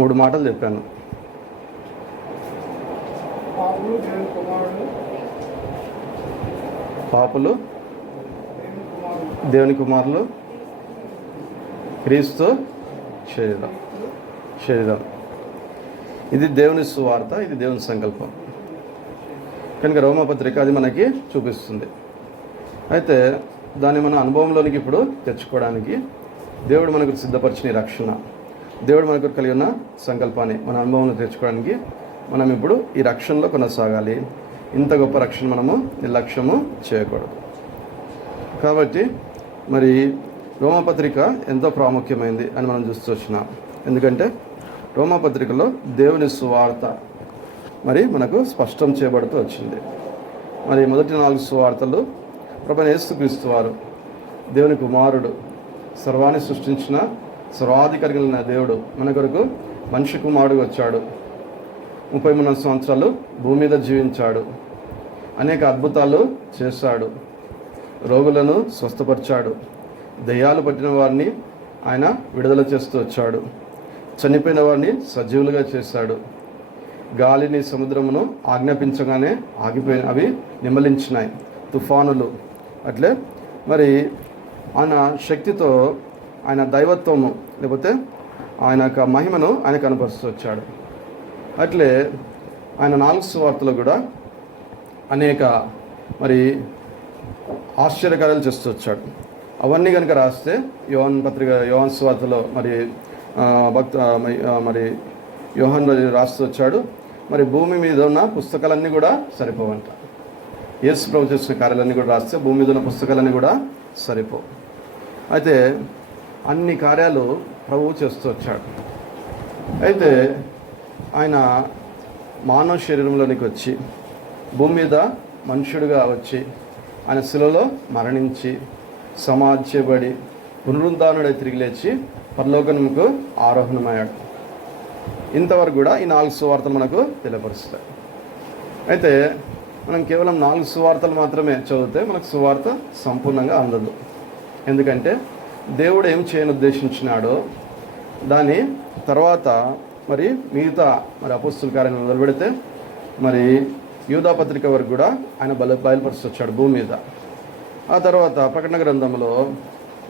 3 మాటలు చెప్పాను. పాపులు దేవుని కుమారులు, క్రీస్తు శరీరం. ఇది దేవుని సువార్త, ఇది దేవుని సంకల్పం. కనుక రోమపత్రిక అది మనకి చూపిస్తుంది. అయితే దాన్ని మన అనుభవంలోనికి ఇప్పుడు తెచ్చుకోవడానికి దేవుడు మనకు సిద్ధపరిచిన రక్షణ, దేవుడు మనకు కలిగి ఉన్న సంకల్పాన్ని మన అనుభవంలో తెచ్చుకోవడానికి మనం ఇప్పుడు ఈ రక్షణలో కొనసాగాలి. ఇంత గొప్ప రక్షణ మనము నిర్లక్ష్యము చేయకూడదు. కాబట్టి మరి రోమపత్రిక ఎంతో ప్రాముఖ్యమైంది అని మనం చూస్తూ వచ్చినాం. ఎందుకంటే రోమపత్రికలో దేవుని సువార్త మరి మనకు స్పష్టం చేయబడుతూ వచ్చింది. మరి మొదటి 4 సువార్తలు ప్రభువైన యేసుక్రీస్తు వారు దేవుని కుమారుడు, సర్వాన్ని సృష్టించిన సర్వాధికారి కలిగిన దేవుడు మన కొరకు మనిషి కుమారుడు వచ్చాడు. 33 సంవత్సరాలు భూమి మీద జీవించాడు. అనేక అద్భుతాలు చేశాడు. రోగులను స్వస్థపరిచాడు. దయ్యాలు పట్టిన వారిని ఆయన విడుదల చేస్తూ వచ్చాడు. చనిపోయిన వారిని సజీవులుగా చేశాడు. గాలిని సముద్రమును ఆజ్ఞాపించగానే అవి నిమ్మలించినాయి, తుఫానులు. అట్లే మరి ఆయన శక్తితో ఆయన దైవత్వము లేకపోతే ఆయన యొక్క మహిమను ఆయన కనపరుస్తూ వచ్చాడు. అట్లే ఆయన 4 సువార్తలు కూడా అనేక మరి ఆశ్చర్యకార్యాలు చేస్తూ వచ్చాడు. అవన్నీ కనుక రాస్తే యోహాను సువార్తలో మరి మరి యోహాను రాస్తూ వచ్చాడు. మరి భూమి మీద ఉన్న పుస్తకాలన్నీ కూడా సరిపోవంట. యేసు ప్రభు చేసిన కార్యాలన్నీ కూడా రాస్తే భూమి మీద ఉన్న పుస్తకాలన్నీ కూడా సరిపోవు. అయితే అన్ని కార్యాలు ప్రభువు చేస్తూ వచ్చాడు. అయితే ఆయన మానవ శరీరంలోనికి వచ్చి భూమి మీద మనుష్యుడిగా వచ్చి ఆయన శిలువలో మరణించి సమాధి చేయబడి పునరుద్ధానుడై తిరిగి లేచి పరలోకముకు ఆరోహణమయ్యాడు. ఇంతవరకు కూడా ఈ 4 సువార్తలు మనకు తెలియపరుస్తాయి. అయితే మనం కేవలం 4 సువార్తలు మాత్రమే చదివితే మనకు సువార్త సంపూర్ణంగా అందదు. ఎందుకంటే దేవుడు ఏం చేయని ఉద్దేశించినాడో దాని తర్వాత మరి మిగతా మరి అపోస్తుల కార్యాలను మొదలుపెడితే మరి యూదా పత్రిక వరకు కూడా ఆయన బయలుపరుస్తూ వచ్చాడు భూమి మీద. ఆ తర్వాత ప్రకటన గ్రంథంలో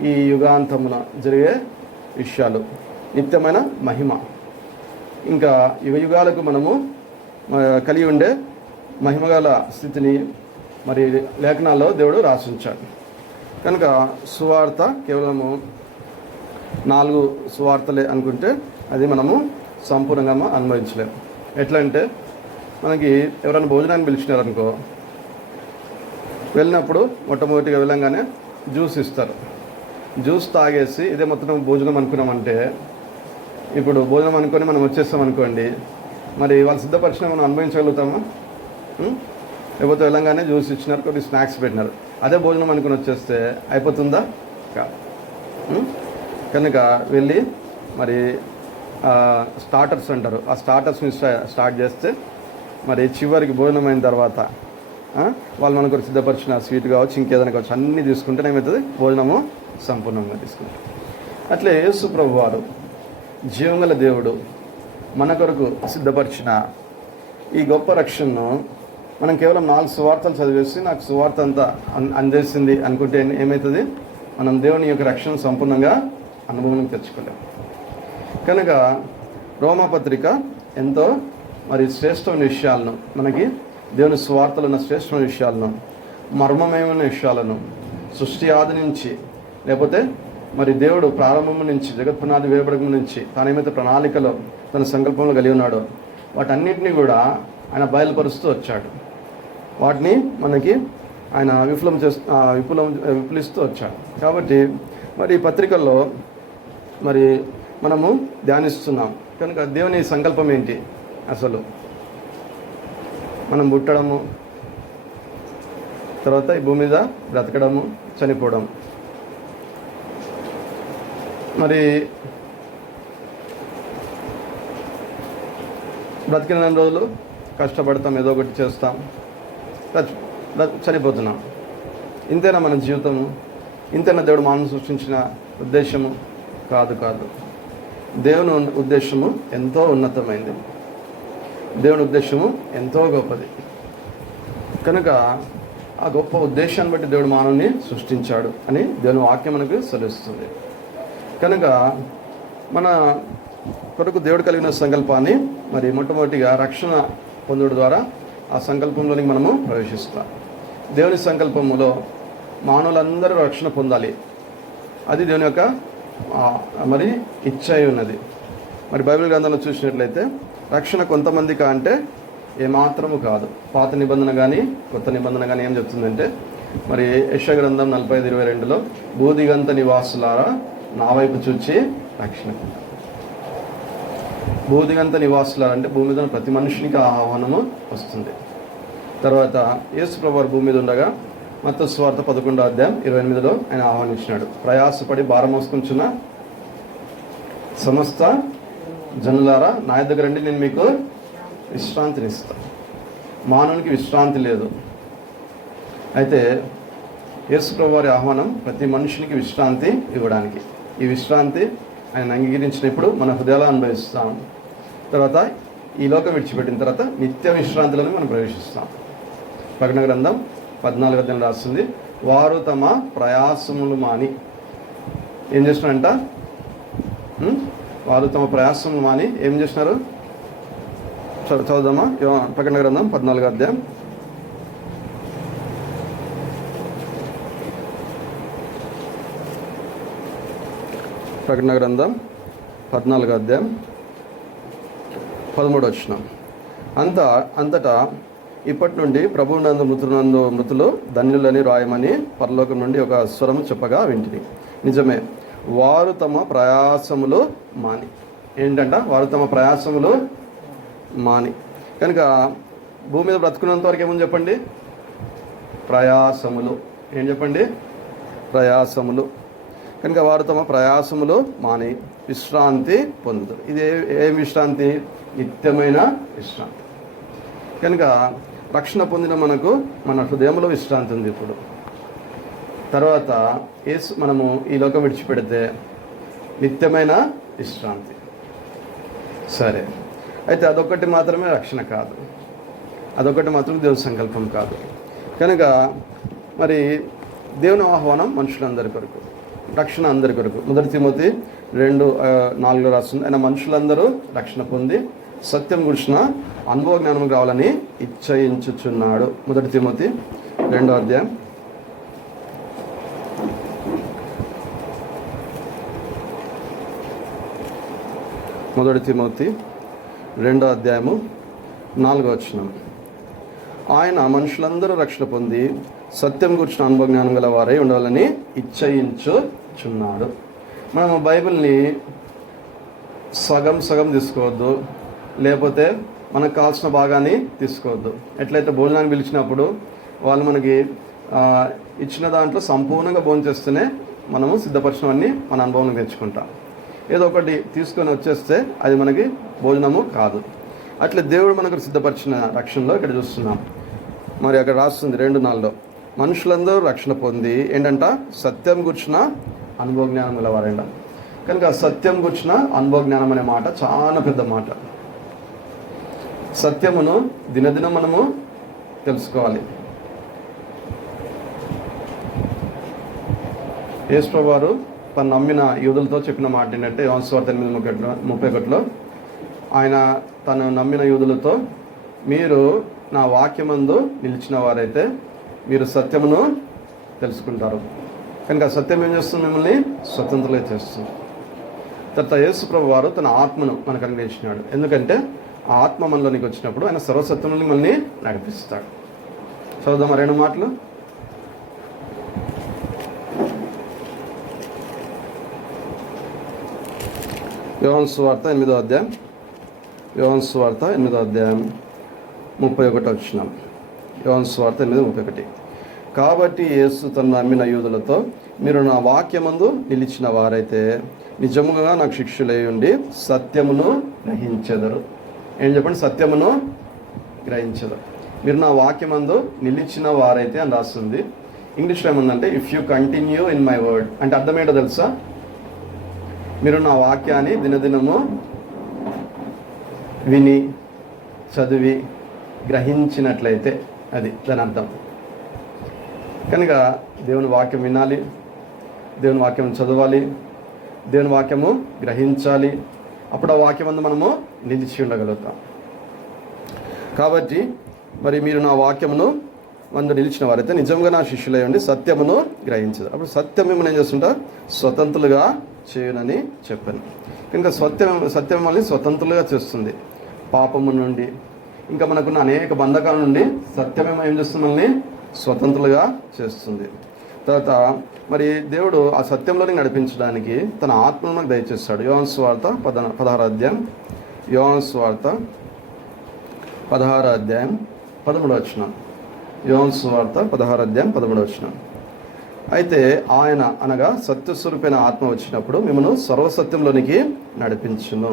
ఈ యుగాంతమున జరిగే విషయాలు, నిత్యమైన మహిమ, ఇంకా యుగాలకు మనము కలిగి ఉండే మహిమగల స్థితిని మరి లేఖనాల్లో దేవుడు రాసించాడు. కనుక సువార్త కేవలము 4 సువార్తలే అనుకుంటే అది మనము సంపూర్ణంగా అనుభవించలేము. ఎట్లా అంటే మనకి ఎవరైనా భోజనాన్ని పిలిచినారనుకో, వెళ్ళినప్పుడు మొట్టమొదటిగా వెళ్ళంగానే జ్యూస్ ఇస్తారు. జ్యూస్ తాగేసి ఇదే మొత్తం భోజనం అనుకున్నామంటే, ఇప్పుడు భోజనం అనుకొని మనం వచ్చేస్తాం అనుకోండి, మరి వాళ్ళు సిద్ధపరిచిన మనం అనుభవించగలుగుతామా? లేకపోతే వెళ్ళంగానే జ్యూస్ ఇచ్చినారు, కొన్ని స్నాక్స్ పెట్టినారు, అదే భోజనం అనుకుని వచ్చేస్తే అయిపోతుందా? కాదు. కనుక వెళ్ళి మరి స్టార్టర్స్ అంటారు, ఆ స్టార్టర్స్ని స్టార్ట్ చేస్తే మరి చివరికి భోజనం అయిన తర్వాత వాళ్ళు మనకు సిద్ధపరిచిన స్వీట్ కావచ్చు, ఇంకేదైనా కావచ్చు, అన్నీ తీసుకుంటే ఏమవుతుంది? భోజనము సంపూర్ణంగా తీసుకుంటాం. అట్లే యేసు ప్రభు వారు జీవంగల దేవుడు మన కొరకు సిద్ధపరిచిన ఈ గొప్ప రక్షణను మనం కేవలం 4 సువార్తలు చదివేసి నాకు సువార్త అంతా అందేసింది అనుకుంటే ఏమవుతుంది? మనం దేవుని యొక్క రక్షణ సంపూర్ణంగా అనుభవం తెచ్చుకోలేము. కనుక రోమపత్రిక ఎంతో మరి శ్రేష్టమైన విషయాలను, మనకి దేవుని సువార్తలు ఉన్న శ్రేష్టమైన విషయాలను, మర్మమేమైన విషయాలను, సృష్టి ఆది నుంచి లేకపోతే మరి దేవుడు ప్రారంభం నుంచి జగత్పునాది వేయబడకం నుంచి తానేమైతే ప్రణాళికలో తన సంకల్పంలో కలిగి ఉన్నాడో వాటన్నిటినీ కూడా ఆయన బయలుపరుస్తూ వచ్చాడు. వాటిని మనకి ఆయన విపులిస్తూ వచ్చాడు. కాబట్టి మరి ఈ పత్రికల్లో మరి మనము ధ్యానిస్తున్నాం. కనుక దేవుని సంకల్పం ఏంటి? అసలు మనం పుట్టడము, తర్వాత ఈ భూమి మీద బ్రతకడము, చనిపోవడం. మరి బ్రతికిన రోజులు కష్టపడతాం, ఏదో ఒకటి చేస్తాం, చనిపోతున్నాం. ఇంతేనా మన జీవితము? ఇంతేనా దేవుడు మానవుని సృష్టించిన ఉద్దేశము? కాదు. దేవుని ఉద్దేశము ఎంతో ఉన్నతమైంది, దేవుని ఉద్దేశము ఎంతో గొప్పది. కనుక ఆ గొప్ప ఉద్దేశాన్ని బట్టి దేవుడు మానవుని సృష్టించాడు అని దేవుని వాక్యం మనకు సెలవిస్తుంది. కనుక మన కొరకు దేవుడు కలిగిన సంకల్పాన్ని మరి మొట్టమొదటిగా రక్షణ పొందుడు ద్వారా ఆ సంకల్పంలోనికి మనము ప్రవేశిస్తాం. దేవుని సంకల్పములో మానవులందరూ రక్షణ పొందాలి, అది దేవుని యొక్క మరి ఇచ్చ అయి ఉన్నది. మరి బైబిల్ గ్రంథంలో చూసినట్లయితే రక్షణ కొంతమందికి అంటే ఏమాత్రము కాదు. పాత నిబంధన కానీ కొత్త నిబంధన కానీ ఏం చెప్తుందంటే, మరి యెషయా గ్రంథం 45:22 భూదిగంత నివాసులారా నా వైపు చూచి రక్షణ. భూదిగంత నివాసులారా అంటే భూమి మీద ప్రతి మనిషినికి ఆహ్వానము వస్తుంది. తర్వాత యేసు ప్రభువు భూమి మీద ఉండగా మత్తయి సువార్త 11:28 ఆయన ఆహ్వానించినాడు. ప్రయాసపడి భారం మోసుకుంటున్న సమస్త జనులారా నా దగ్గర రండి, నేను మీకు విశ్రాంతిని ఇస్తాను. మానవునికి విశ్రాంతి లేదు. అయితే యేసు ప్రభువు వారి ఆహ్వానం ప్రతి మనుషునికి విశ్రాంతి ఇవ్వడానికి. ఈ విశ్రాంతి ఆయన అంగీకరించినప్పుడు మన హృదయాలు అనుభవిస్తాం. తర్వాత ఈ లోకం విడిచిపెట్టిన తర్వాత నిత్య విశ్రాంతిలోనే మనం ప్రవేశిస్తాం. ప్రకటన గ్రంథం 14 రాస్తుంది, వారు తమ ప్రయాసములు మాని ఏం చేస్తున్నారంట? వారు తమ ప్రయాసములు మాని ఏం చేస్తున్నారు? చదువుదామా? ప్రకటన గ్రంథం 14 ప్రకటన గ్రంథం 14 13 అంతటా ఇప్పటి నుండి ప్రభువునందు మృతులు ధన్యులని రాయమని పరలోకం నుండి ఒక స్వరము చెప్పగా వింటిని. నిజమే, వారు తమ ప్రయాసములు మాని. ఏంటంట? వారు తమ ప్రయాసములు మాని. కనుక భూమి మీద బ్రతుకున్నంత వరకు ఏముంది చెప్పండి? ప్రయాసములు. ఏం చెప్పండి? ప్రయాసములు. కనుక వారు తమ ప్రయాసములు మాని విశ్రాంతి పొందుతారు. ఇది ఏం విశ్రాంతి? నిత్యమైన విశ్రాంతి. కనుక రక్షణ పొందిన మనకు మన హృదయంలో విశ్రాంతి ఉంది. ఇప్పుడు తర్వాత మనము ఈ లోకం విడిచిపెడితే నిత్యమైన విశ్రాంతి. సరే, అయితే అదొక్కటి మాత్రమే రక్షణ కాదు, అదొక్కటి మాత్రం దేవుని సంకల్పం కాదు. కనుక మరి దేవుని ఆహ్వానం మనుషులందరి కొరకు, రక్షణ అందరి కొరకు. 1 తిమోతి 2:4 రాస్తుంది, ఆయన మనుషులందరూ రక్షణ పొంది సత్యం గురించిన అనుభవ జ్ఞానం కావాలని ఇచ్చయించుచున్నాడు. 1 తిమోతి 2 1 తిమోతి 2:4 ఆయన మనుషులందరూ రక్షణ పొంది సత్యం గురించిన అనుభవ జ్ఞానం గల వారై ఉండాలని ఇచ్చయించుచున్నాడు. మనం బైబిల్ని సగం తీసుకోవద్దు, లేకపోతే మనకు కావాల్సిన భాగాన్ని తీసుకోవద్దు. ఎట్లయితే భోజనాన్ని పిలిచినప్పుడు వాళ్ళు మనకి ఇచ్చిన దాంట్లో సంపూర్ణంగా భోజనం చేస్తేనే మనము సిద్ధపరిచినవన్నీ మన అనుభవం తెచ్చుకుంటాం. ఏదో ఒకటి తీసుకొని వచ్చేస్తే అది మనకి భోజనము కాదు. అట్లా దేవుడు మనకు సిద్ధపరిచిన రక్షణలో ఇక్కడ చూస్తున్నాం. మరి అక్కడ రాస్తుంది 2:4 మనుషులందరూ రక్షణ పొంది ఏంటంట? సత్యం గుర్చిన అనుభవ జ్ఞానం గలవారంట. కనుక సత్యం గుర్చిన అనుభవ జ్ఞానం అనే మాట చాలా పెద్ద మాట. సత్యమును దినదినం మనము తెలుసుకోవాలి. యేసు ప్రభువు వారు తను నమ్మిన యూదులతో చెప్పిన మాట ఏంటంటే యోహాను సువార్త 8:31 ఆయన తను నమ్మిన యూదులతో, మీరు నా వాక్యమందు నిలిచిన వారైతే మీరు సత్యమును తెలుసుకుంటారు. కనుక సత్యం ఏం చేస్తుంది? మిమ్మల్ని స్వతంత్రులుగా చేస్తుంది. తర్వాత యేసు ప్రభువు వారు తన ఆత్మను మనకు అనుగ్రహించినాడు. ఎందుకంటే ఆ ఆత్మ మనలోనికి వచ్చినప్పుడు ఆయన సర్వసత్యంలో మనల్ని నడిపిస్తాడు. చదువుదామా 2 మాటలు? యోహాను సువార్త 8 యోహాను సువార్త 8 31 యోహాను సువార్త 8:31 కాబట్టి యేసు తను నమ్మిన యూదులతో, మీరు నా వాక్యమందు నిలిచిన వారైతే నిజముగా నాకు శిష్యులై ఉండి సత్యమును గ్రహించెదరు. ఏం చెప్పండి? సత్యమును గ్రహించెదరు. మీరు నా వాక్యమందు నిలిచిన వారైతే అని రాస్తుంది. ఇంగ్లీష్లో ఏముందంటే if you continue in my word అంటే అర్థం ఏంటో తెలుసా? మీరు నా వాక్యాన్ని దినదినము విని చదివి గ్రహించినట్లయితే, అది దాని అర్థం. కనుక దేవుని వాక్యం వినాలి, దేవుని వాక్యం చదవాలి, దేవుని వాక్యము గ్రహించాలి. అప్పుడు ఆ వాక్యం అందు మనము నిలిచి ఉండగలుగుతాం. కాబట్టి మరి మీరు నా వాక్యమును మందు నిలిచిన వారైతే నిజంగా నా శిష్యులై ఉండి సత్యమును గ్రహించదు. అప్పుడు సత్యం మిమ్మల్ని ఏం చేస్తుంటా? స్వతంత్రులుగా చేయనని చెప్పాను. ఇంకా సత్యం మిమ్మల్ని స్వతంత్రులుగా చేస్తుంది పాపము నుండి, ఇంకా మనకున్న అనేక బంధకాల నుండి. సత్యమేమో ఏం చేస్తుంది? మనల్ని స్వతంత్రులుగా చేస్తుంది. తర్వాత మరి దేవుడు ఆ సత్యంలోని నడిపించడానికి తన ఆత్మను మనకు దయచేస్తాడు. యోహాను సువార్త 16వ అధ్యాయం, యోహాను సువార్త 16వ అధ్యాయం 13వ వచనం. యోహాను సువార్త 16వ అధ్యాయం 13వ వచనం. అయితే ఆయన అనగా సత్యస్వరూపైన ఆత్మ వచ్చినప్పుడు మిమ్మల్ని సర్వసత్యంలోనికి నడిపించును.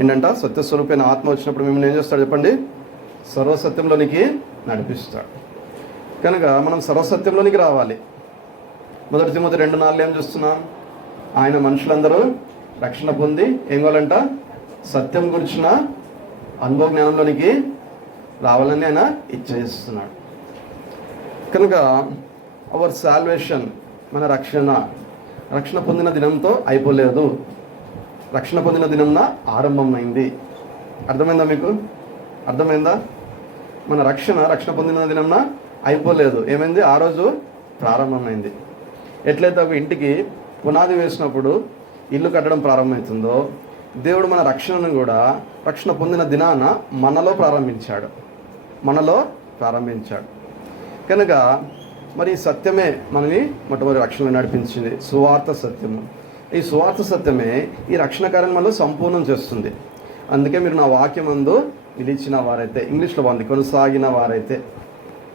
ఏంటంట? సత్యస్వరూపైన ఆత్మ వచ్చినప్పుడు మిమ్మల్ని ఏం చేస్తాడు చెప్పండి? సర్వసత్యంలోనికి నడిపిస్తాడు. కనుక మనం సర్వసత్యంలోనికి రావాలి. 1 తిమోతి 2:4 ఏం చూస్తున్నాం? ఆయన మనుషులందరూ రక్షణ పొంది ఏం కావాలంట? సత్యం గురించిన అనుభవ జ్ఞానంలోనికి రావాలని ఆయన ఇచ్చేస్తున్నాడు. కనుక అవర్ సాల్వేషన్, మన రక్షణ పొందిన దినంతో అయిపోలేదు. రక్షణ పొందిన దినంన ఆరంభమైంది. అర్థమైందా మీకు? అర్థమైందా? మన రక్షణ పొందిన దినంన అయిపోలేదు. ఏమైంది? ఆ రోజు ప్రారంభమైంది. ఎట్లయితే ఒక ఇంటికి పునాది వేసినప్పుడు ఇల్లు కట్టడం ప్రారంభమవుతుందో, దేవుడు మన రక్షణను కూడా రక్షణ పొందిన దినాన మనలో ప్రారంభించాడు. కనుక మరి సత్యమే మనని మొట్టమొదటి రక్షణలో నడిపించింది, సువార్త సత్యము. ఈ సువార్త సత్యమే ఈ రక్షణ కార్యం మనలో సంపూర్ణం చేస్తుంది. అందుకే మీరు నా వాక్యమందు నిలిచిన వారైతే, ఇంగ్లీష్లో బాగుంది, కొనసాగిన వారైతే.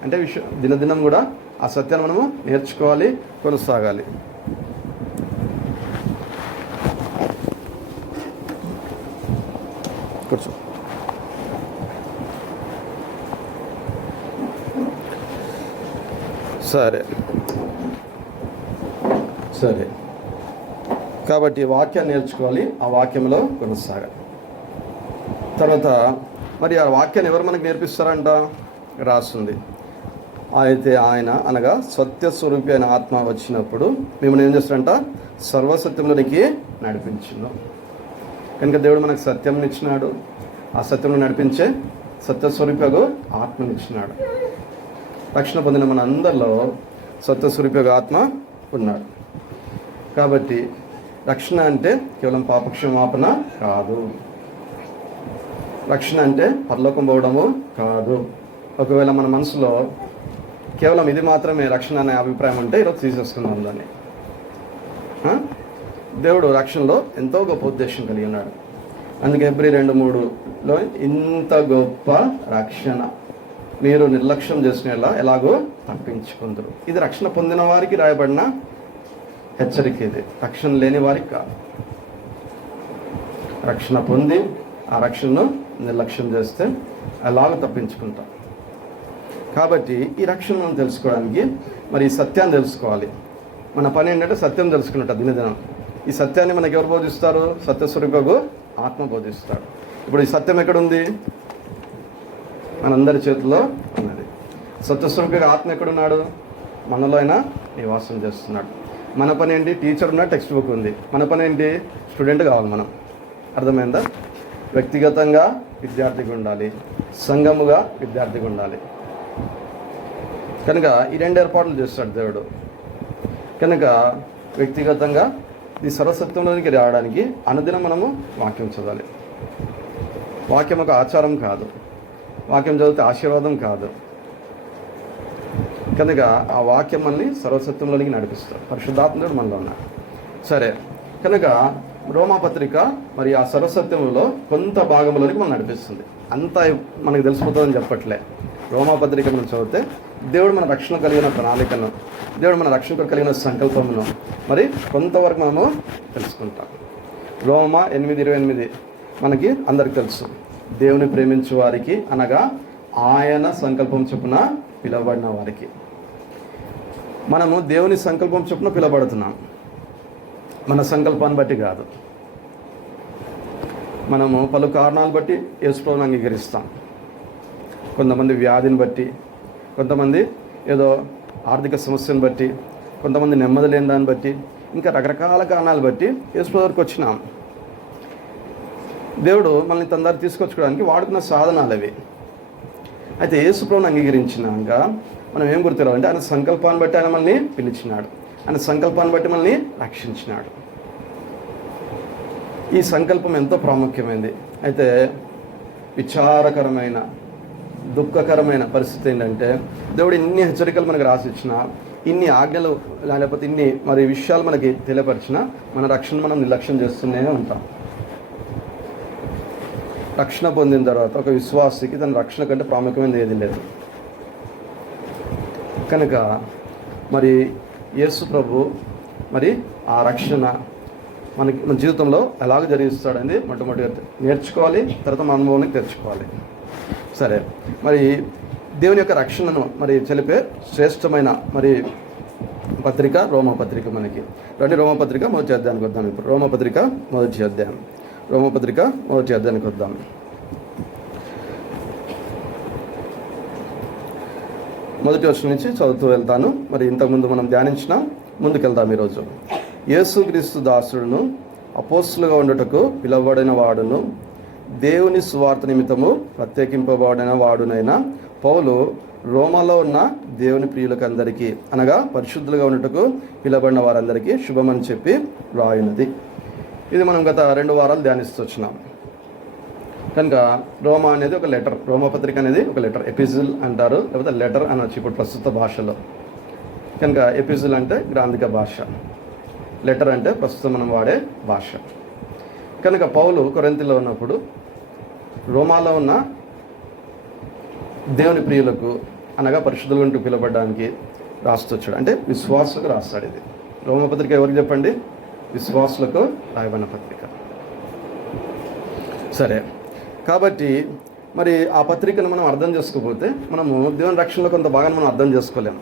అంటే దినదినం కూడా ఆ సత్యాన్ని మనము నేర్చుకోవాలి, కొనసాగాలి. కూర్చో. సరే కాబట్టి వాక్యాన్ని నేర్చుకోవాలి, ఆ వాక్యంలో కొనసాగాలి. తర్వాత మరి ఆ వాక్యాన్ని ఎవరు మనకు నేర్పిస్తారంట? రాస్తుంది. అయితే ఆయన అనగా సత్యస్వరూపి అయిన ఆత్మ వచ్చినప్పుడు మిమ్మల్ని ఏం చేస్తారంట? సర్వసత్యంలోనికి నడిపించును. కనుక దేవుడు మనకు సత్యం ఇచ్చినాడు, ఆ సత్యంలో నడిపించే సత్యస్వరూపకు ఆత్మనిచ్చినాడు. రక్షణ పొందిన మన అందరిలో సత్యస్వరూపకు ఆత్మ ఉన్నాడు. కాబట్టి రక్షణ అంటే కేవలం పాపక్షమాపణ కాదు, రక్షణ అంటే పరలోకం పోవడము కాదు. ఒకవేళ మన మనసులో కేవలం ఇది మాత్రమే రక్షణ అనే అభిప్రాయం ఉంటే ఈరోజు తీసేసుకుందాం దాన్ని. దేవుడు రక్షణలో ఎంతో గొప్ప ఉద్దేశం కలిగి ఉన్నాడు. అందుకే Hebrews 2:3లో ఇంత గొప్ప రక్షణ మీరు నిర్లక్ష్యం చేసిన ఎలాగో తప్పించుకుందరు. ఇది రక్షణ పొందిన వారికి రాయబడిన హెచ్చరిక. ఇది రక్షణ లేని వారికి కాదు. రక్షణ పొంది ఆ రక్షణను నిర్లక్ష్యం చేస్తే అలాగ తప్పించుకుంటాం. కాబట్టి ఈ రక్షణను తెలుసుకోవడానికి మరి ఈ సత్యాన్ని తెలుసుకోవాలి. మన పని ఏంటంటే సత్యం తెలుసుకున్నట్టు దినదినం. ఈ సత్యాన్ని మనకు ఎవరు బోధిస్తారు? సత్యస్వరూపకు ఆత్మ బోధిస్తాడు. ఇప్పుడు ఈ సత్యం ఎక్కడుంది? మనందరి చేతుల్లో ఉన్నది. సత్యస్వరూపకు ఆత్మ ఎక్కడున్నాడు? మనలో అయినా నివాసం చేస్తున్నాడు. మన పని ఏంటి? టీచర్ ఉన్న టెక్స్ట్ బుక్ ఉంది. మన పని ఏంటి? స్టూడెంట్ కావాలి మనం. అర్థమైందా? వ్యక్తిగతంగా విద్యార్థిగా ఉండాలి, సంఘముగా విద్యార్థిగా ఉండాలి. కనుక ఈ 2 ఏర్పాట్లు చేస్తాడు దేవుడు. కనుక వ్యక్తిగతంగా ఈ సర్వసత్యంలోనికి రావడానికి అనుదినం మనము వాక్యం చదవాలి. వాక్యం ఒక ఆచారం కాదు, వాక్యం చదివితే ఆశీర్వాదం కాదు. కనుక ఆ వాక్యం మనల్ని సర్వసత్యంలోనికి నడిపిస్తాడు. పరిశుద్ధాత్ముడు మనలో ఉన్నాడు. సరే, కనుక రోమాపత్రిక మరి ఆ సర్వసత్యంలో కొంత భాగంలోనికి మనం నడిపిస్తుంది. అంతా మనకు తెలిసిపోతుందని చెప్పట్లే. రోమాపత్రిక మనం చదివితే దేవుడు మన రక్షణ కలిగిన ప్రణాళికను, దేవుడు మన రక్షణ కలిగిన సంకల్పమును మరి కొంతవరకు మనము తెలుసుకుంటాం. రోమా 8:28 మనకి అందరికి తెలుసు. దేవుని ప్రేమించే వారికి అనగా ఆయన సంకల్పం చొప్పున పిలువబడిన వారికి. మనము దేవుని సంకల్పం చొప్పున పిలువబడుతున్నాం. మన సంకల్పాన్ని బట్టి కాదు. మనము పలు కారణాలు బట్టి యేసుప్రభువుని అంగీకరిస్తాం. కొంతమంది వ్యాధిని బట్టి, కొంతమంది ఏదో ఆర్థిక సమస్యను బట్టి, కొంతమంది నెమ్మది లేని దాన్ని బట్టి, ఇంకా రకరకాల కారణాలు బట్టి యేసుప్రభువు దగ్గరికి వచ్చినాం. దేవుడు మనల్ని తన దగ్గర తీసుకొచ్చుకోవడానికి వాడుకున్న సాధనాలు అవి. అయితే యేసుప్రభువుని అంగీకరించినాక మనం ఏం గుర్తురాలంటే ఆయన సంకల్పాన్ని బట్టి ఆయన మనల్ని పిలిచినాడు, ఆయన సంకల్పాన్ని బట్టి మనల్ని రక్షించినాడు. ఈ సంకల్పం ఎంతో ప్రాముఖ్యమైనది. అయితే విచారకరమైన, దుఃఖకరమైన పరిస్థితి ఏంటంటే దేవుడు ఇన్ని హెచ్చరికలు మనకు రాసిచ్చినా, ఇన్ని ఆజ్ఞలు లేకపోతే ఇన్ని మరి విషయాలు మనకి తెలియపరిచినా మన రక్షణ మనం నిర్లక్ష్యం చేస్తూనే ఉంటాం. రక్షణ పొందిన తర్వాత ఒక విశ్వాసికి తన రక్షణ కంటే ప్రాముఖ్యమైనది ఏది లేదు. కనుక మరి యేసు ప్రభు మరి ఆ రక్షణ మన జీవితంలో ఎలాగ జరిగిస్తాడని మొట్టమొదటిగా నేర్చుకోవాలి, తర్వాత మన అనుభవానికి తెచ్చుకోవాలి. సరే, మరి దేవుని యొక్క రక్షణను మరి తెలిపే శ్రేష్టమైన మరి పత్రిక రోమపత్రిక. మనకి రండి రోమపత్రిక మొదటి అధ్యాయానికి వద్దాం. ఇప్పుడు రోమపత్రిక మొదటి అధ్యాయానికి వద్దాం. మొదటి వచనం నుంచి చదువుతూ వెళ్తాను. మరి ఇంతకుముందు మనం ధ్యానించిన ముందుకెళ్తాం. ఈరోజు యేసుక్రీస్తు దాసుడును అపోస్తులుగా ఉండుటకు పిలువబడిన వాడును దేవుని సువార్త నిమిత్తము ప్రత్యేకింపబడిన వాడునైన పౌలు రోమాలో ఉన్న దేవుని ప్రియులకందరికీ అనగా పరిశుద్ధులుగా ఉన్నట్టుకు పిలువబడిన వారందరికీ శుభమని చెప్పి రాయున్నది. ఇది మనం గత 2 వారాలు ధ్యానిస్తూ వచ్చినాం. కనుక రోమా అనేది ఒక లెటర్, రోమపత్రిక అనేది ఒక లెటర్, ఎపిజిల్ అంటారు, లేకపోతే లెటర్ అనొచ్చు ఇప్పుడు ప్రస్తుత భాషలో. కనుక ఎపిజిల్ అంటే గ్రాంధిక భాష, లెటర్ అంటే ప్రస్తుతం మనం వాడే భాష. కనుక పౌలు కొరింథీలో ఉన్నప్పుడు రోమాలో ఉన్న దేవుని ప్రియులకు అనగా పరిశుద్ధులు అంటూ పిలువబడడానికి రాస్తూ వచ్చాడు. అంటే విశ్వాసులకు రాస్తాడు. ఇది రోమపత్రిక ఎవరికి చెప్పండి? విశ్వాసులకు రాయబడిన పత్రిక. సరే, కాబట్టి మరి ఆ పత్రికను మనం అర్థం చేసుకోకపోతే మనము దేవుని రక్షణలో కొంత భాగాన్ని మనం అర్థం చేసుకోలేము.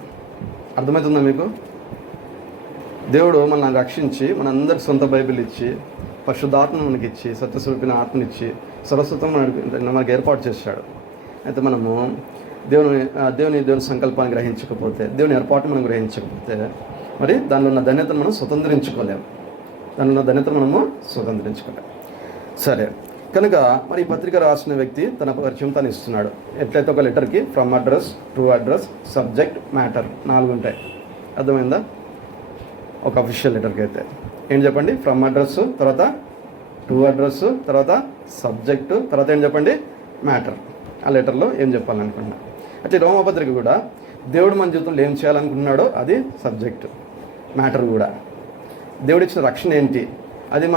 అర్థమవుతుందా మీకు? దేవుడు మనల్ని రక్షించి మనందరికి సొంత బైబిల్ ఇచ్చి పరిశుద్ధాత్మను మనకి ఇచ్చి సత్యస్వరూపిన ఆత్మనిచ్చి సరస్వతం మనకి ఏర్పాటు చేశాడు. అయితే మనము దేవుని సంకల్పాన్ని గ్రహించకపోతే, దేవుని ఏర్పాటును మనం గ్రహించకపోతే మరి దానిలో ఉన్న ధన్యతను మనం స్వతంత్రించుకోలేము. సరే, కనుక మరి ఈ పత్రిక రాసిన వ్యక్తి తన పరిచయం తను ఇస్తున్నాడు. ఎట్లయితే ఒక లెటర్కి from address, to address, subject, matter 4 ఉంటాయి. అర్థమైందా? ఒక అఫీషియల్ లెటర్కి అయితే ఏం చెప్పండి? ఫ్రమ్ అడ్రస్, తర్వాత టు అడ్రస్, తర్వాత సబ్జెక్టు, తర్వాత ఏం చెప్పండి? మ్యాటర్. ఆ లెటర్లో ఏం చెప్పాలనుకుంటున్నా. అయితే రోమపత్రిక కూడా దేవుడు మన జీవితంలో ఏం చేయాలనుకుంటున్నాడో అది సబ్జెక్టు, మ్యాటర్ కూడా. దేవుడిచ్చిన రక్షణ ఏంటి అది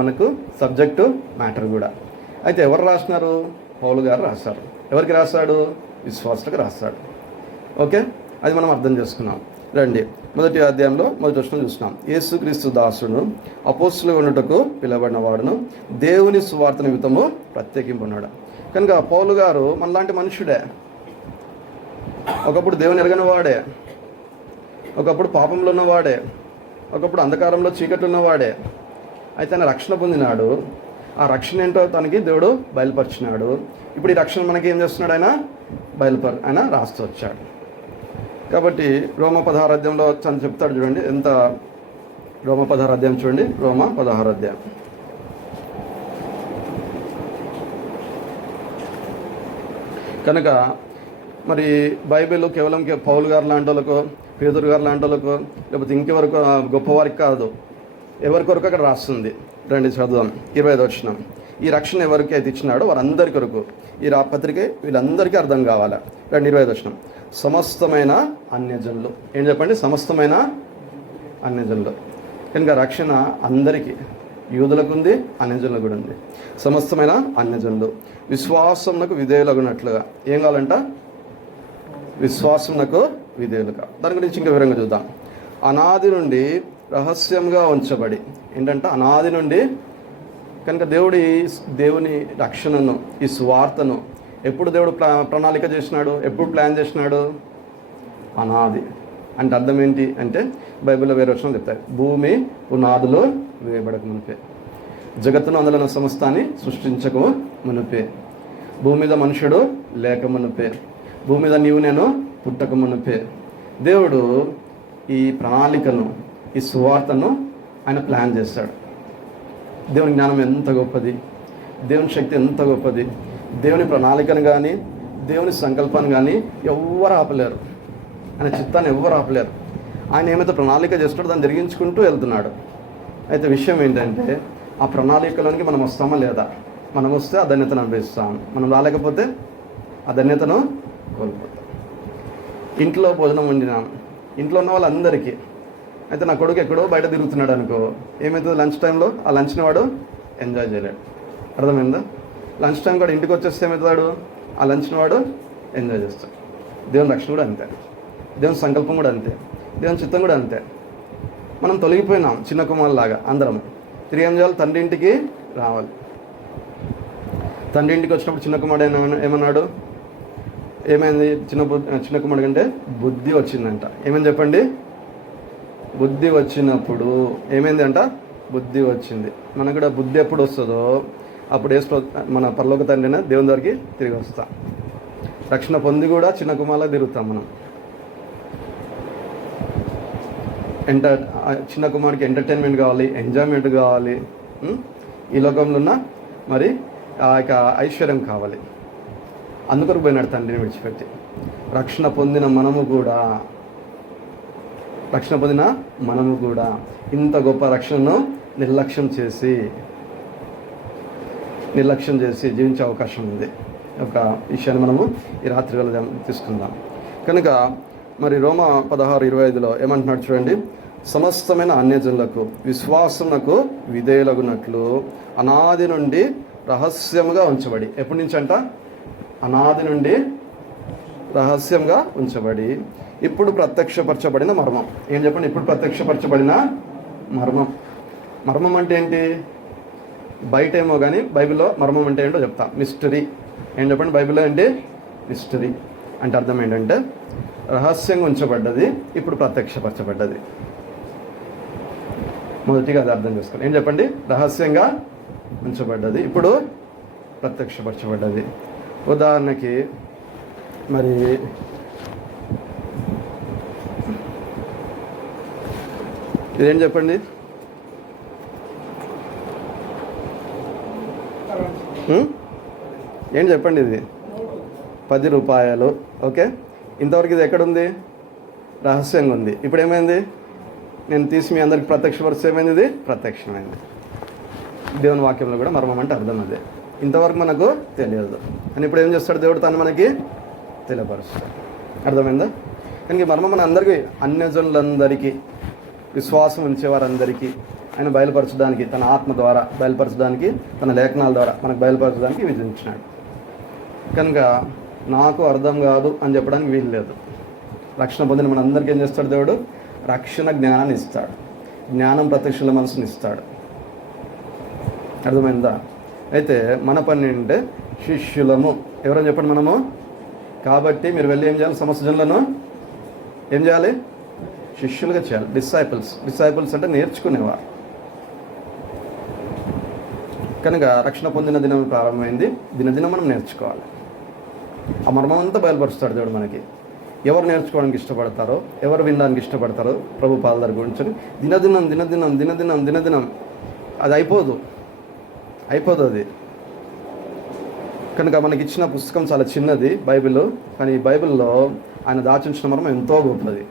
మనకు సబ్జెక్టు, మ్యాటర్ కూడా. అయితే ఎవరు రాసినారు? పౌలు గారు రాశారు. ఎవరికి రాశాడు? విశ్వాసులకు రాశాడు. ఓకే, అది మనం అర్థం చేసుకున్నాం. రండి, మొదటి అధ్యాయంలో మొదటి వచనం చూస్తున్నాం. యేసుక్రీస్తు దాసును అపోస్తులుగా ఉండుటకు పిలువబడిన వాడును దేవుని సువార్త నిమిత్తము ప్రత్యేకింపున్నాడు. కనుక పౌలు గారు మనలాంటి మనుషుడే. ఒకప్పుడు దేవుని ఎరగని వాడే, ఒకప్పుడు పాపంలో ఉన్నవాడే, ఒకప్పుడు అంధకారంలో చీకట్లు ఉన్నవాడే. అయితే ఆయన రక్షణ పొందినాడు. ఆ రక్షణ ఏంటో తనకి దేవుడు బయలుపరిచినాడు. ఇప్పుడు ఈ రక్షణ మనకి ఏం చేస్తున్నాడు? ఆయన రాస్తూ వచ్చాడు. కాబట్టి రోమ 16 అధ్యాయంలో తను చెప్తాడు. చూడండి ఎంత, రోమ 16 అధ్యాయం చూడండి. రోమ 16 అధ్యాయం. కనుక మరి బైబిల్ కేవలం పౌలు గారు లాంటి వాళ్ళకు, పేదరు గారు లాంటి వాళ్ళకు, లేకపోతే ఇంకెవరకు గొప్పవారికి కాదు, ఎవరి కొరకు అక్కడ రాస్తుంది. రండి చదువుదాం. 25వ వచనం. ఈ రక్షణ ఎవరికి అయితే ఇచ్చినాడో వారందరి కొరకు ఈ పత్రిక వీళ్ళందరికీ అర్థం కావాలా. రండి 25వ వచనం. సమస్తమైన అన్యజనులు. ఏం చెప్పండి? సమస్తమైన అన్యజనులు. కనుక రక్షణ అందరికీ, యూదులకు ఉంది, అన్యజనులకు కూడా ఉంది. సమస్తమైన అన్యజనులు విశ్వాసమునకు విధేయులగునట్లుగా ఏం కావాలంట? విశ్వాసమునకు విధేయులుగా. దాని గురించి ఇంకా వివరంగా చూద్దాం. అనాది నుండి రహస్యంగా ఉంచబడి. ఏంటంటే అనాది నుండి. కనుక దేవుని రక్షణను, ఈ సువార్తను ఎప్పుడు దేవుడు ప్రణాళిక చేసినాడు? ఎప్పుడు ప్లాన్ చేసినాడు? అనాది. అంటే అర్థం ఏంటి అంటే బైబిల్లో వేరే వచనం చెప్తాయి. భూమి పునాదులు వేయబడక మునిపే, జగత్తును అందులో సమస్తాన్ని సృష్టించక మునిపే, భూమి మీద మనుషుడు లేక మునిపే, భూమి మీద నీవు నేను పుట్టక మునిపే దేవుడు ఈ ప్రణాళికను, ఈ సువార్తను ఆయన ప్లాన్ చేశాడు. దేవుని జ్ఞానం ఎంత గొప్పది, దేవుని శక్తి ఎంత గొప్పది. దేవుని ప్రణాళికను కానీ దేవుని సంకల్పాన్ని కానీ ఎవ్వరు ఆపలేరు, ఆయన చిత్తాన్ని ఎవ్వరు ఆపలేరు. ఆయన ఏమైతే ప్రణాళిక చేస్తున్నాడో దాన్ని జరిగించుకుంటూ వెళ్తున్నాడు. అయితే విషయం ఏంటంటే ఆ ప్రణాళికలోనికి మనం వస్తామా లేదా? మనం వస్తే ఆ ధన్యతను అనుభవిస్తాం, మనం రాలేకపోతే ఆ ధన్యతను కోల్పోతాం. ఇంట్లో భోజనం వండినాం, ఇంట్లో ఉన్న వాళ్ళందరికీ. అయితే నా కొడుకు ఎక్కడో బయట తిరుగుతున్నాడు అనుకో, ఏమవుతుంది లంచ్ టైంలో ఆ లంచ్ని వాడు ఎంజాయ్ చేయలేడు. అర్థమైందా? లంచ్ టైం కూడా ఇంటికి వచ్చేస్తే ఏమవుతాడు, ఆ లంచ్ని వాడు ఎంజాయ్ చేస్తాడు. దేవుని రక్షణ కూడా అంతే, దేవుని సంకల్పం కూడా అంతే, దేవుని చిత్తం కూడా అంతే. మనం తొలగిపోయినాం చిన్న కుమారులాగా అందరం. తిరిగి ఏం చేయాలి? తండ్రి ఇంటికి రావాలి. తండ్రి ఇంటికి వచ్చినప్పుడు చిన్న కుమారుడు ఏమన్నాడు? ఏమైంది? చిన్న కుమారుడు కంటే బుద్ధి వచ్చిందంట. ఏమని చెప్పండి? బుద్ధి వచ్చినప్పుడు ఏమైంది అంట? బుద్ధి వచ్చింది. మనకు కూడా బుద్ధి ఎప్పుడు వస్తుందో అప్పుడు మన పరలోక తండ్రిన దేవుని దగ్గరికి తిరిగి వస్తాం. రక్షణ పొంది కూడా చిన్న కుమారులా తిరుగుతాం మనం. చిన్న కుమారుడికి ఎంటర్టైన్మెంట్ కావాలి, ఎంజాయ్మెంట్ కావాలి, ఈ లోకంలో ఉన్న మరి ఆ యొక్క ఐశ్వర్యం కావాలి. అందుకొరకు పోయినాడు తండ్రిని విడిచిపెట్టి. రక్షణ పొందిన మనము కూడా ఇంత గొప్ప రక్షణను నిర్లక్ష్యం చేసి జీవించే అవకాశం ఉంది. ఒక విషయాన్ని మనము ఈ రాత్రి వేళ తీసుకుందాం. కనుక మరి రోమా 16:25 ఏమంటున్నాడు చూడండి, సమస్తమైన అన్యజనులకు విశ్వాసమునకు విధేయులగునట్లు అనాది నుండి రహస్యముగా ఉంచబడి. ఎప్పటి నుంచి అంట? అనాది నుండి రహస్యంగా ఉంచబడి ఇప్పుడు ప్రత్యక్షపరచబడిన మర్మం. ఏం చెప్పండి? ఇప్పుడు ప్రత్యక్షపరచబడిన మర్మం. మర్మం అంటే ఏంటి? బయట ఏమో కానీ బైబిల్లో మర్మం అంటే ఏంటో చెప్తా. మిస్టరీ. ఏం చెప్పండి? బైబిల్లో ఏంటి? మిస్టరీ అంటే అర్థం ఏంటంటే రహస్యంగా ఉంచబడ్డది, ఇప్పుడు ప్రత్యక్షపరచబడ్డది. మొదటిగా అది అర్థం చేసుకోవాలి. ఏం చెప్పండి? రహస్యంగా ఉంచబడ్డది, ఇప్పుడు ప్రత్యక్షపరచబడ్డది. ఉదాహరణకి మరి ఇదేం చెప్పండి? ఏంటి చెప్పండి? ఇది 10 రూపాయలు. ఓకే, ఇంతవరకు ఇది ఎక్కడుంది? రహస్యంగా ఉంది. ఇప్పుడు ఏమైంది? నేను తీసి మీ అందరికి ప్రత్యక్షపరిస్తే ఏమైంది? ఇది ప్రత్యక్షమైంది. దేవుని వాక్యంలో కూడా మర్మం అంటే అర్థం అదే. ఇంతవరకు మనకు తెలియదు అని ఇప్పుడు ఏం చేస్తాడు దేవుడు? తను మనకి తెలియపరుస్తాడు. అర్థమైందా? కానీ మర్మం మన అందరికీ, అన్యజనులందరికీ, విశ్వాసం ఉంచేవారందరికీ ఆయన బయలుపరచడానికి, తన ఆత్మ ద్వారా బయలుపరచడానికి, తన లేఖనాల ద్వారా మనకు బయలుపరచడానికి విధించినాడు. కనుక నాకు అర్థం కాదు అని చెప్పడానికి వీలు లేదు. రక్షణ పొందిన మన అందరికీ ఏం చేస్తాడు దేవుడు? రక్షణ జ్ఞానాన్ని ఇస్తాడు, జ్ఞానం ప్రత్యక్షల మనసుని ఇస్తాడు. అర్థమైందా? అయితే మన పని ఏంటంటే శిష్యులము. ఎవరని చెప్పండి? మనము. కాబట్టి మీరు వెళ్ళి ఏం చేయాలి? సమస్త జనులను ఏం చేయాలి? శిష్యులుగా చేయాలి. డిసైపుల్స్ అంటే నేర్చుకునేవారు. కనుక రక్షణ పొందిన దినం ప్రారంభమైంది. దినదినం మనం నేర్చుకోవాలి. ఆ మర్మం అంతా బయలుపరుస్తాడు దేవుడు మనకి. ఎవరు నేర్చుకోవడానికి ఇష్టపడతారో, ఎవరు వినడానికి ఇష్టపడతారో ప్రభు పాదాల దగ్గర కూర్చొని దినదినం అది అయిపోదు అది. కనుక మనకి ఇచ్చిన పుస్తకం చాలా చిన్నది బైబిల్, కానీ ఈ బైబిల్లో ఆయన దాచించిన మర్మం ఎంతో గొప్పది.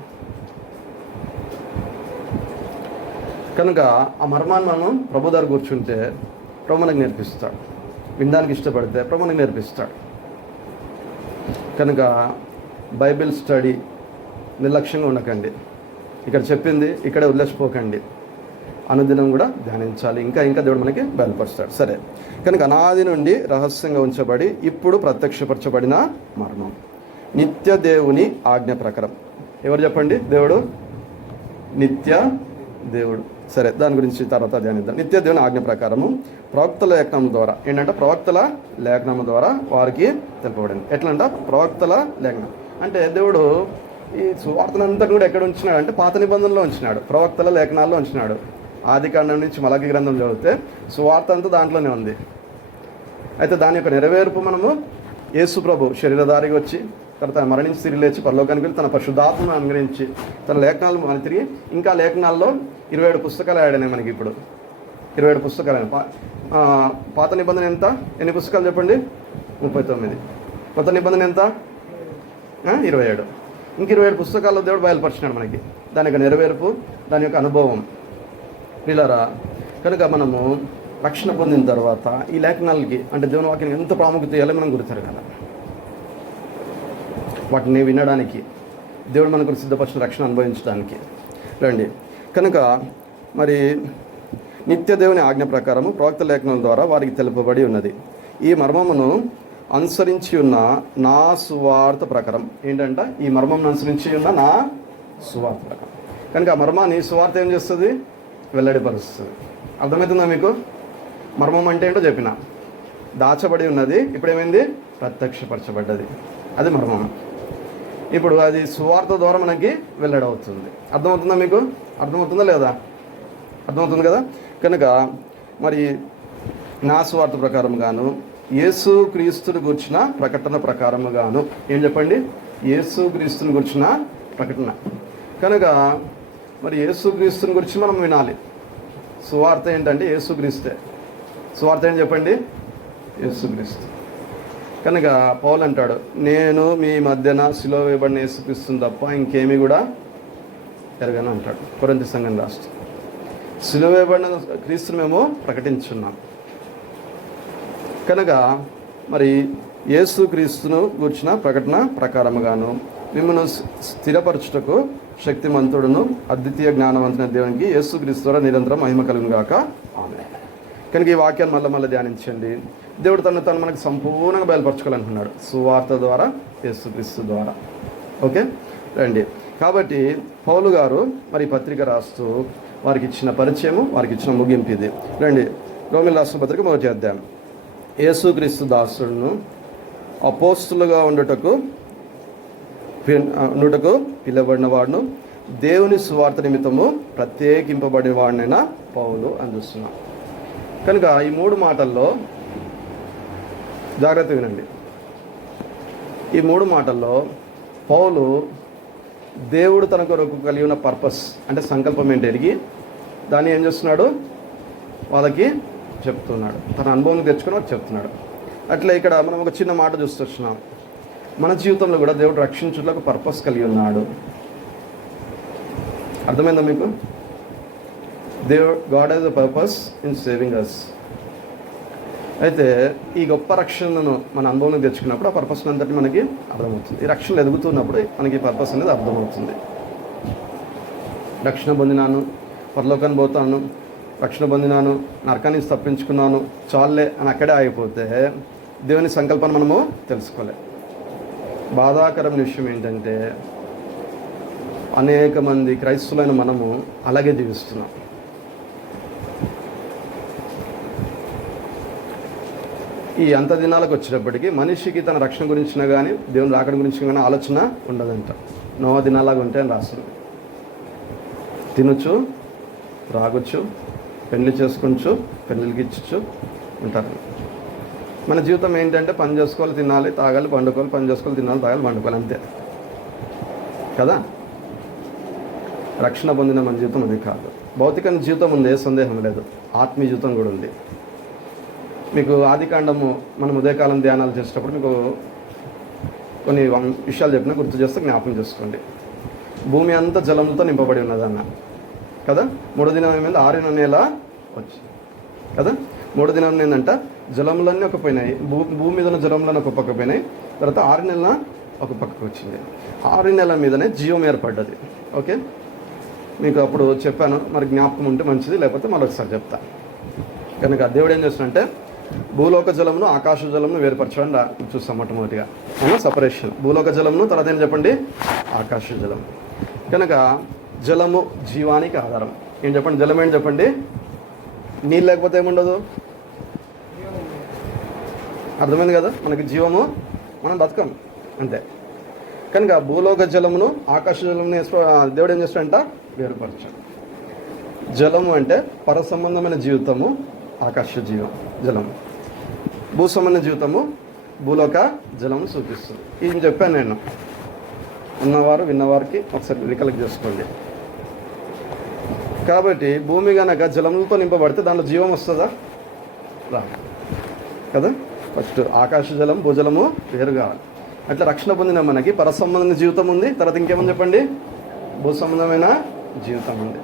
కనుక ఆ మర్మాన్ని మనం ప్రభు దగ్గర కూర్చుంటే ప్రభు మనకు నేర్పిస్తాడు. వినడానికి ఇష్టపడితే ప్రభు మనకు నేర్పిస్తాడు. కనుక బైబిల్ స్టడీ నిర్లక్ష్యంగా ఉండకండి. ఇక్కడ చెప్పింది ఇక్కడే వదిలేసిపోకండి. అనుదినం కూడా ధ్యానించాలి. ఇంకా దేవుడు మనకి బయలుపరుస్తాడు. సరే, కనుక అనాది నుండి రహస్యంగా ఉంచబడి ఇప్పుడు ప్రత్యక్షపరచబడిన మర్మం, నిత్య దేవుని ఆజ్ఞ ప్రకారం. ఎవరు చెప్పండి? దేవుడు, నిత్య దేవుడు. సరే, దాని గురించి తర్వాత ధ్యానిద్దాం. నిత్య దేవుని ఆజ్ఞ ప్రకారము ప్రవక్తల లేఖనం ద్వారా. ఏంటంటే ప్రవక్తల లేఖనం ద్వారా వారికి తెలుపబడింది. ఎట్లంట? ప్రవక్తల లేఖనం అంటే దేవుడు ఈ సువార్తనంతా కూడా ఎక్కడ ఉంచినాడు అంటే పాత నిబంధనలో ఉంచినాడు, ప్రవక్తల లేఖనాల్లో ఉంచినాడు. ఆదికాండం నుంచి మలాకి గ్రంథం చదివితే సువార్త అంతా దాంట్లోనే ఉంది. అయితే దాని యొక్క నెరవేర్పు మనము యేసు ప్రభు శరీరధారిగా వచ్చి తర్వాత మరణించి తిరిగి లేచి పరలోకానికి వెళ్ళి తన పరిశుద్ధాత్మను అనుగ్రహించి తన లేఖనాలు మన తిరిగి ఇంకా లేఖనాల్లో 27 పుస్తకాలు ఆడాయి మనకి. ఇప్పుడు 27 పుస్తకాలు. పాత నిబంధన ఎంత? ఎన్ని పుస్తకాలు చెప్పండి? 39. కొత్త నిబంధన ఎంత? 27. ఇంక 27 పుస్తకాల్లో దేవుడు బయలుపరిచినాడు మనకి దాని యొక్క నెరవేర్పు, దాని యొక్క అనుభవం. పిల్లరా, కనుక మనము రక్షణ పొందిన తర్వాత ఈ లేఖనాలకి అంటే దేవుని వాక్యానికి ఎంత ప్రాముఖ్యత ఇవ్వాలో మనం గుర్తారు కదా. వాటిని వినడానికి దేవుడు మనకు సిద్ధపరిచిన రక్షణ అనుభవించడానికి రండి. కనుక మరి నిత్య దేవుని ఆజ్ఞ ప్రకారము ప్రవక్త లేఖనాల ద్వారా వారికి తెలుపబడి ఉన్నది. ఈ మర్మమును అనుసరించి ఉన్న నా సువార్త ప్రకారం ఏంటంట? ఈ మర్మమును అనుసరించి ఉన్న నా సువార్త ప్రకారం. కనుక ఆ మర్మాన్ని సువార్త ఏం చేస్తుంది? వెల్లడిపరుస్తుంది. అర్థమవుతుందా మీకు? మర్మం అంటే ఏంటో చెప్పిన. దాచబడి ఉన్నది, ఇప్పుడు ఏమైంది? ప్రత్యక్షపరచబడ్డది. అది మర్మం. ఇప్పుడు అది సువార్త ద్వారా మనకి వెల్లడవుతుంది. అర్థమవుతుందా మీకు? అర్థమవుతుందా లేదా? అర్థమవుతుంది కదా. కనుక మరి నా సువార్త ప్రకారముగాను యేసు క్రీస్తుని గురించిన ప్రకటన ప్రకారముగాను ఏం చెప్పండి? యేసు క్రీస్తుని గురించిన ప్రకటన. కనుక మరి యేసు క్రీస్తుని గురించి మనం వినాలి. సువార్త ఏంటంటే యేసు క్రీస్తే. సువార్త ఏంటి చెప్పండి? యేసు క్రీస్తు. కనుక పౌలు అంటాడు, నేను మీ మధ్యన సిలువ వేయబడిన యేసు క్రీస్తుని తప్ప ఇంకేమీ కూడా ఎరగను అంటాడు కొరింథీ సంఘం రాస్తూ. సిలువ వేయబడిన క్రీస్తుని మేము ప్రకటించున్నాం. కనుక మరి యేసు క్రీస్తును గూర్చిన ప్రకటన ప్రకారముగాను మిమ్మల్ని స్థిరపరచుటకు శక్తిమంతుడును అద్వితీయ జ్ఞానవంతుని దేవునికి యేసు క్రీస్తు ద్వారా నిరంతరం మహిమ కలుగును గాక. ఆమేన్. కనుక ఈ వాక్యాన్ని మళ్ళీ ధ్యానించండి. దేవుడు తను మనకు సంపూర్ణంగా బయలుపరచుకోవాలనుకున్నాడు సువార్త ద్వారా, యేసు క్రీస్తు ద్వారా. ఓకే రండి. కాబట్టి పౌలు గారు మరి పత్రిక రాస్తూ వారికి ఇచ్చిన పరిచయము, వారికి ఇచ్చిన ముగింపు ఇది. రండి, రోమిల్ రాష్ట్ర పత్రిక 1వ అధ్యాయం. యేసుక్రీస్తు దాసుడును అపోస్తులుగా ఉండుటకు పిలువబడిన వాడును దేవుని సువార్త నిమిత్తము ప్రత్యేకింపబడిన వాడినైనా పౌలు అందిస్తున్నాం. కనుక ఈ 3 మాటల్లో జాగ్రత్త వినండి. ఈ 3 మాటల్లో పౌలు దేవుడు తన కొరకు కలిగి ఉన్న పర్పస్ అంటే సంకల్పం ఏంటి ఎరిగి దాన్ని ఏం చేస్తున్నాడు? వాళ్ళకి చెప్తున్నాడు. తన అనుభవం తెచ్చుకొని వాళ్ళకి చెప్తున్నాడు. అట్లా ఇక్కడ మనం ఒక చిన్న మాట చూస్తున్నాం. మన జీవితంలో కూడా దేవుడు రక్షించుటకు పర్పస్ కలిగి ఉన్నాడు. అర్థమైందా మీకు? God has a purpose in saving us. అయితే ఈ గొప్ప రక్షణను మన అనుభవం తెచ్చుకున్నప్పుడు ఆ పర్పస్ అంతటి మనకి అర్థమవుతుంది. ఈ రక్షణలు ఎదుగుతున్నప్పుడు మనకి పర్పస్ అనేది అర్థమవుతుంది. రక్షణ పొందినాను, పరలోకాన్ని పోతాను, రక్షణ పొందినాను, నరకాన్ని తప్పించుకున్నాను, చాలే అని అక్కడే ఆగిపోతే దేవుని సంకల్పాన్ని మనము తెలుసుకోలేం. బాధాకరమైన విషయం ఏంటంటే అనేక మంది క్రైస్తవులైన మనము అలాగే జీవిస్తున్నాం. ఈ అంత దినాలకు వచ్చేటప్పటికి మనిషికి తన రక్షణ గురించిన కానీ దేవుని రాకడ గురించి కానీ ఆలోచన ఉండదంట. నోవ దినాలాగా ఉంటే అని రాస్తుంది. తినొచ్చు, త్రాగొచ్చు, పెళ్లి చేసుకొచ్చు, పెళ్ళిళ్ళకి ఇచ్చచ్చు ఉంటారు. మన జీవితం ఏంటంటే పని చేసుకోవాలి, తినాలి, తాగాలి, పండుకోవాలి, పని చేసుకోవాలి, తినాలి, తాగాలి, పండుకోవాలి, అంతే కదా. రక్షణ పొందిన మన జీవితం అది కాదు. భౌతిక జీవితం ఉంది, ఏ సందేహం లేదు. ఆత్మీయ జీవితం కూడా ఉంది. మీకు ఆదికాండము మనం ఉదయకాలం ధ్యానాలు చేసేటప్పుడు మీకు కొన్ని విషయాలు చెప్పినా గుర్తు చేస్తే జ్ఞాపకం చేసుకోండి. భూమి అంతా జలంతో నింపబడి ఉన్నదన్న కదా. 3వ దినం ఏమైంది? 6వ నెల వచ్చి కదా. 3వ దినం ఏంటంట? జలములన్నీ ఒక పోయినాయి, భూమి మీద ఉన్న జలములన్నీ ఒక పక్క పోయినాయి. తర్వాత 6వ నెల ఒక పక్కకు వచ్చింది. 6వ నెల మీదనే జీవం ఏర్పడ్డది. ఓకే, మీకు అప్పుడు చెప్పాను, మరి జ్ఞాపకం ఉంటే మంచిది, లేకపోతే మరొకసారి చెప్తా. కనుక దేవుడు ఏం చేస్తున్నాడంటే భూలోక జలమును ఆకాశ జలమును వేరుపరచడం చూస్తాం. మొట్టమొదటిగా సపరేషన్ భూలోక జలమును, తర్వాత ఏం చెప్పండి? ఆకాశ జలం. కనుక జలము జీవానికి ఆధారం. ఏం చెప్పండి? జలం ఏంటి చెప్పండి? నీళ్ళు లేకపోతే ఏముండదు. అర్థమైంది కదా. మనకి జీవము, మనం బతకం అంతే. కనుక భూలోక జలమును ఆకాశ జలమును దేవుడు ఏం చేస్తాడంట? వేరుపరచాడు. జలము అంటే పర సంబంధమైన జీవితము, ఆకాశ జీవం జలం. భూ సంబంధ జీవితము భూలోక జలము సూచిస్తుంది. ఇది చెప్పాను నేను. ఉన్నవారు విన్నవారికి ఒకసారి రికలెక్ట్ చేసుకోండి. కాబట్టి భూమి గనక జలములతో నింపబడితే దాంట్లో జీవం వస్తుందా? రా కదా. ఫస్ట్ ఆకాశ జలం భూజలము వేరు కావాలి. అట్లా రక్షణ పొందిన మనకి పర సంబంధమైన జీవితం ఉంది. తర్వాత ఇంకేమని చెప్పండి? భూ సంబంధమైన జీవితం ఉంది.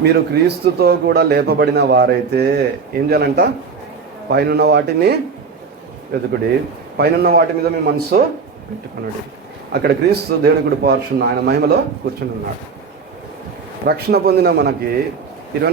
మీరు క్రీస్తుతో కూడా లేపబడిన వారైతే ఏం చేయాలంట? పైనున్న వాటిని వెతుకుడి, పైనున్న వాటి మీద మీ మనసు పెట్టుకునుడి. అక్కడ క్రీస్తు దేవుని కుడి పార్శ్వన ఆయన మహిమలో కూర్చుని ఉన్నాడు. రక్షణ పొందిన మనకి 24